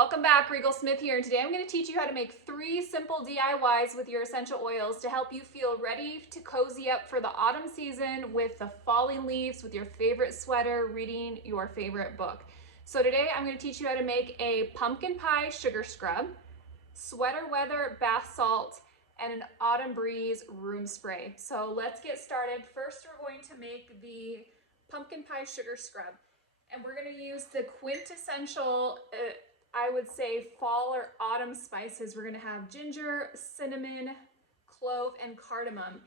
Welcome back, Rigel Smith here, and today I'm going to teach you how to make 3 simple DIYs with your essential oils to help you feel ready to cozy up for the autumn season with the falling leaves, with your favorite sweater, reading your favorite book. So today I'm going to teach you how to make a pumpkin pie sugar scrub, sweater weather bath salt, and an autumn breeze room spray. So let's get started. First, we're going to make the pumpkin pie sugar scrub, and we're going to use the quintessential I would say fall or autumn spices. We're gonna have ginger, cinnamon, clove, and cardamom.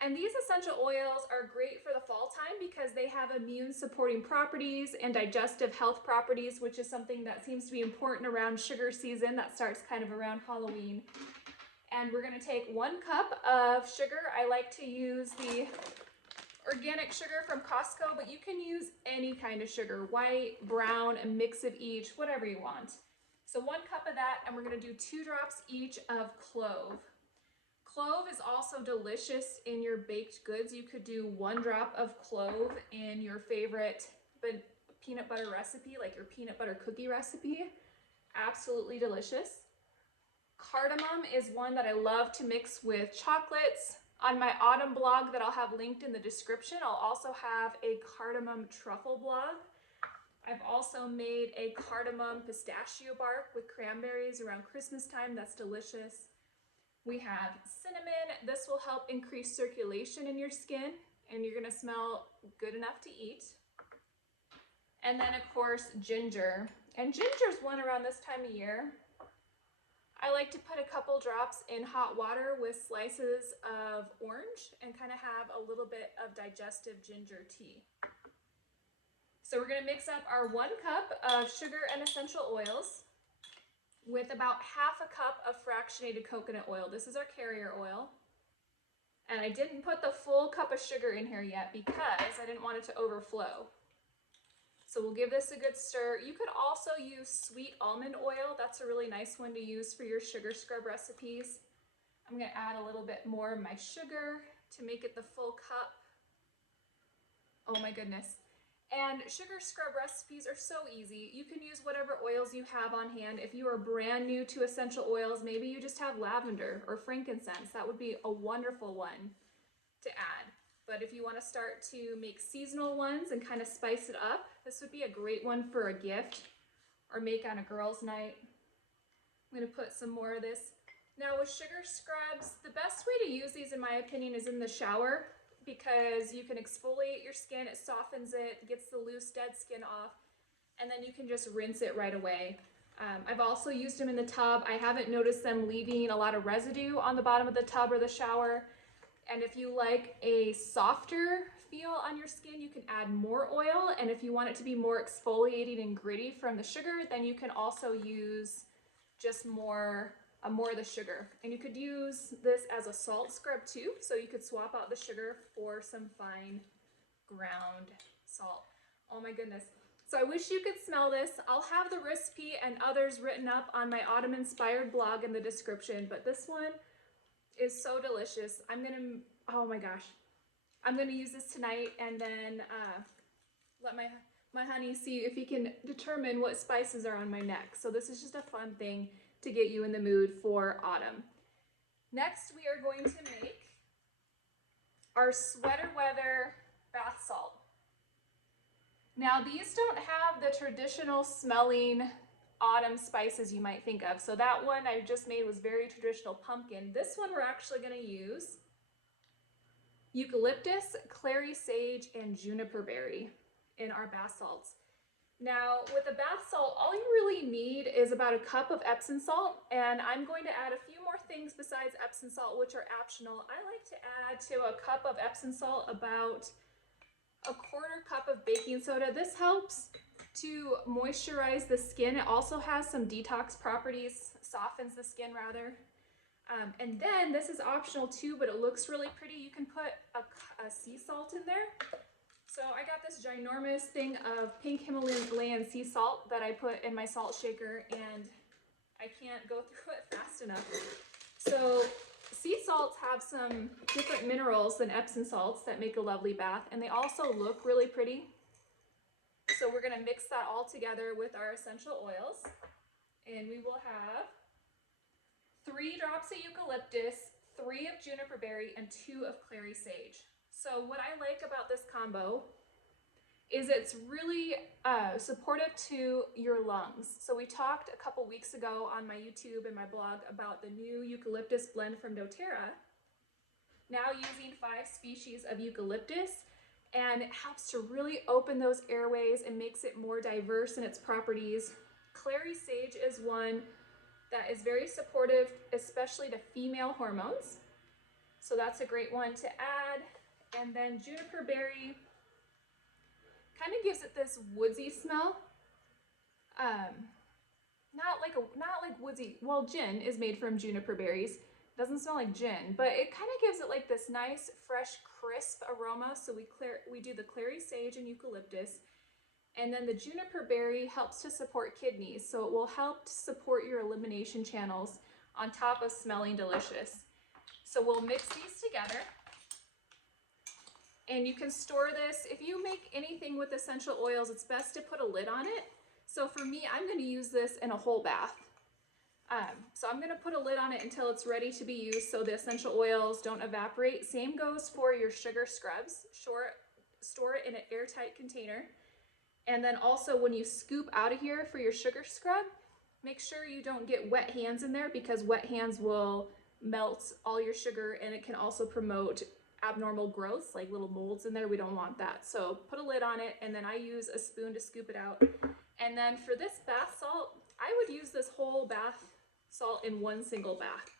And these essential oils are great for the fall time because they have immune supporting properties and digestive health properties, which is something that seems to be important around sugar season that starts kind of around Halloween. And we're gonna take 1 cup of sugar. I like to use the organic sugar from Costco, but you can use any kind of sugar, white, brown, a mix of each, whatever you want. So 1 cup of that, and we're gonna do 2 drops each of clove. Clove is also delicious in your baked goods. You could do 1 drop of clove in your favorite peanut butter recipe, like your peanut butter cookie recipe. Absolutely delicious. Cardamom is one that I love to mix with chocolates. On my autumn blog that I'll have linked in the description, I'll also have a cardamom truffle blog. I've also made a cardamom pistachio bark with cranberries around Christmas time. That's delicious. We have cinnamon. This will help increase circulation in your skin, and you're gonna smell good enough to eat. And then of course, ginger. And ginger's one around this time of year. I like to put a couple drops in hot water with slices of orange and kind of have a little bit of digestive ginger tea. So we're going to mix up our 1 cup of sugar and essential oils with about ½ a cup of fractionated coconut oil. This is our carrier oil. And I didn't put the full cup of sugar in here yet because I didn't want it to overflow. So we'll give this a good stir. You could also use sweet almond oil. That's a really nice one to use for your sugar scrub recipes. I'm gonna add a little bit more of my sugar to make it the full cup. Oh my goodness. And sugar scrub recipes are so easy. You can use whatever oils you have on hand. If you are brand new to essential oils, maybe you just have lavender or frankincense. That would be a wonderful one to add. But if you want to start to make seasonal ones and kind of spice it up, this would be a great one for a gift or make on a girls' night. I'm going to put some more of this. Now with sugar scrubs, the best way to use these in my opinion is in the shower because you can exfoliate your skin, it softens it, gets the loose dead skin off, and then you can just rinse it right away. I've also used them in the tub. I haven't noticed them leaving a lot of residue on the bottom of the tub or the shower. And if you like a softer feel on your skin, you can add more oil. And if you want it to be more exfoliating and gritty from the sugar, then you can also use just more of the sugar. And you could use this as a salt scrub too. So you could swap out the sugar for some fine ground salt. Oh my goodness. So I wish you could smell this. I'll have the recipe and others written up on my autumn inspired blog in the description, but this one is so delicious. Oh my gosh, I'm gonna use this tonight and then let my honey see if he can determine what spices are on my neck. So this is just a fun thing to get you in the mood for autumn. Next, we are going to make our sweater weather bath salt. Now these don't have the traditional smelling autumn spices you might think of. So that one I just made was very traditional pumpkin. This one we're actually going to use eucalyptus, clary sage, and juniper berry in our bath salts. Now with a bath salt, all you really need is about 1 cup of Epsom salt, and I'm going to add a few more things besides Epsom salt, which are optional. I like to add to 1 cup of Epsom salt about 1/4 cup of baking soda. This helps to moisturize the skin. It also has some detox properties, softens the skin rather. And then this is optional too, but it looks really pretty. You can put a sea salt in there. So I got this ginormous thing of pink Himalayan sea salt that I put in my salt shaker, and I can't go through it fast enough. So sea salts have some different minerals than Epsom salts that make a lovely bath, and they also look really pretty. So we're going to mix that all together with our essential oils. And we will have 3 drops of eucalyptus, 3 of juniper berry, and 2 of clary sage. So what I like about this combo is it's really supportive to your lungs. So we talked a couple weeks ago on my YouTube and my blog about the new eucalyptus blend from doTERRA, now using 5 species of eucalyptus, and it helps to really open those airways and makes it more diverse in its properties. Clary sage is one that is very supportive, especially to female hormones. So that's a great one to add. And then juniper berry kind of gives it this woodsy smell. Not like woodsy. Well, gin is made from juniper berries. It doesn't smell like gin, but it kind of gives it like this nice, fresh, crisp aroma. So we do the clary sage and eucalyptus, and then the juniper berry helps to support kidneys. So it will help to support your elimination channels on top of smelling delicious. So we'll mix these together. And you can store this. If you make anything with essential oils, it's best to put a lid on it. So for me, I'm going to use this in a whole bath. So I'm going to put a lid on it until it's ready to be used so the essential oils don't evaporate. Same goes for your sugar scrubs. Store it in an airtight container. And then also when you scoop out of here for your sugar scrub, make sure you don't get wet hands in there, because wet hands will melt all your sugar, and it can also promote abnormal growths, like little molds in there. We don't want that. So put a lid on it, and then I use a spoon to scoop it out. And then for this bath salt, I would use this whole bath salt in one single bath.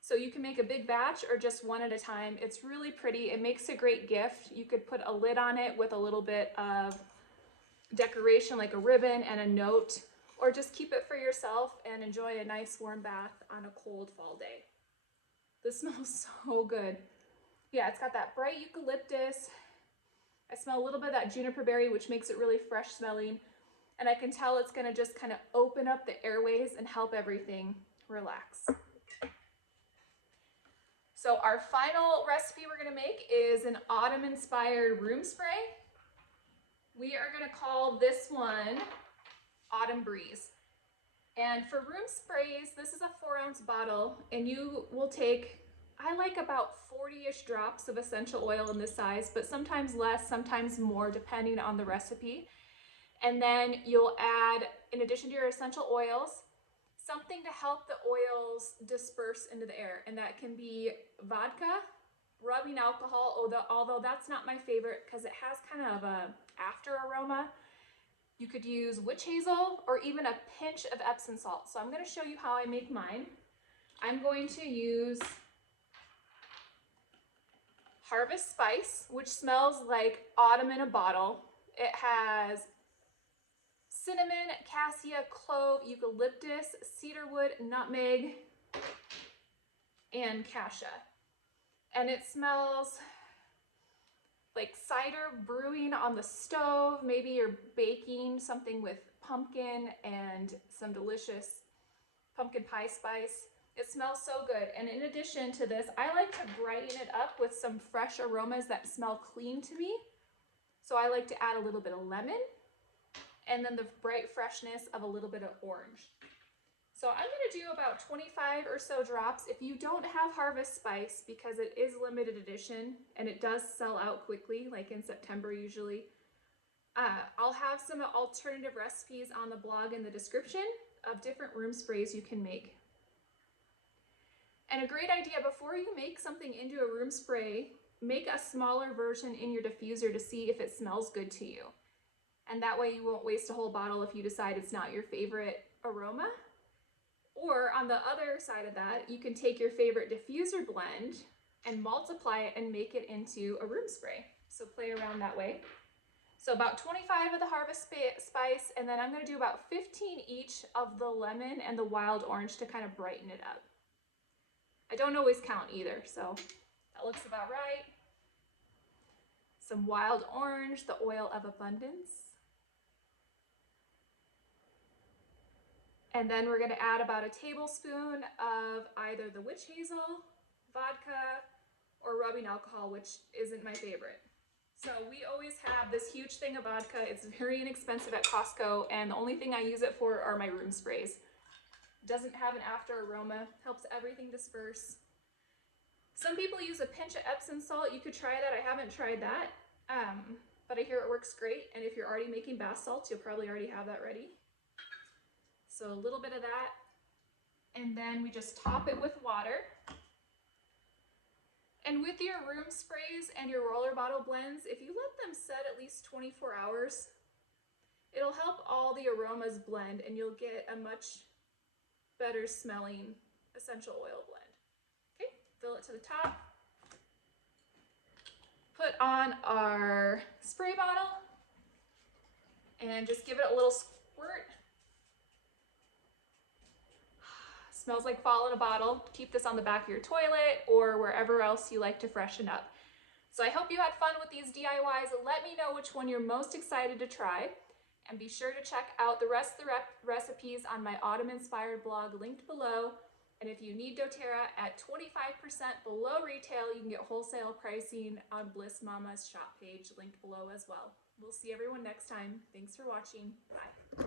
So you can make a big batch or just one at a time. It's really pretty. It makes a great gift. You could put a lid on it with a little bit of decoration like a ribbon and a note, or just keep it for yourself and enjoy a nice warm bath on a cold fall day. This smells so good. Yeah, it's got that bright eucalyptus. I smell a little bit of that juniper berry, which makes it really fresh smelling. And I can tell it's gonna just kind of open up the airways and help everything relax. So our final recipe we're gonna make is an autumn-inspired room spray. We are gonna call this one Autumn Breeze. And for room sprays, this is a 4-ounce bottle, and you will take, I like about 40-ish drops of essential oil in this size, but sometimes less, sometimes more, depending on the recipe. And then you'll add, in addition to your essential oils, something to help the oils disperse into the air. And that can be vodka, rubbing alcohol, although that's not my favorite because it has kind of a after aroma. You could use witch hazel or even a pinch of Epsom salt. So I'm going to show you how I make mine. I'm going to use Harvest Spice, which smells like autumn in a bottle. It has cinnamon, cassia, clove, eucalyptus, cedarwood, nutmeg, and cassia. And it smells like cider brewing on the stove. Maybe you're baking something with pumpkin and some delicious pumpkin pie spice. It smells so good. And in addition to this, I like to brighten it up with some fresh aromas that smell clean to me. So I like to add a little bit of lemon, and then the bright freshness of a little bit of orange. So I'm going to do about 25 or so drops. If you don't have Harvest Spice, because it is limited edition and it does sell out quickly, like in September usually, I'll have some alternative recipes on the blog in the description of different room sprays you can make. And a great idea, before you make something into a room spray, make a smaller version in your diffuser to see if it smells good to you. And that way you won't waste a whole bottle if you decide it's not your favorite aroma. Or on the other side of that, you can take your favorite diffuser blend and multiply it and make it into a room spray. So play around that way. So about 25 of the Harvest Spice, and then I'm going to do about 15 each of the lemon and the wild orange to kind of brighten it up. I don't always count either, so that looks about right. Some wild orange, the oil of abundance. And then we're going to add about a tablespoon of either the witch hazel, vodka, or rubbing alcohol, which isn't my favorite. So we always have this huge thing of vodka. It's very inexpensive at Costco, and the only thing I use it for are my room sprays. Doesn't have an after aroma, helps everything disperse. Some people use a pinch of Epsom salt. You could try that. I haven't tried that, but I hear it works great. And if you're already making bath salts, you'll probably already have that ready. So a little bit of that, and then we just top it with water. And with your room sprays and your roller bottle blends, if you let them set at least 24 hours, it'll help all the aromas blend and you'll get a much better smelling essential oil blend. Okay, fill it to the top. Put on our spray bottle and just give it a little squirt. Smells like fall in a bottle. Keep this on the back of your toilet or wherever else you like to freshen up. So I hope you had fun with these DIYs. Let me know which one you're most excited to try. And be sure to check out the rest of the recipes on my Autumn Inspired blog linked below. And if you need doTERRA at 25% below retail, you can get wholesale pricing on Bliss Mama's shop page linked below as well. We'll see everyone next time. Thanks for watching. Bye.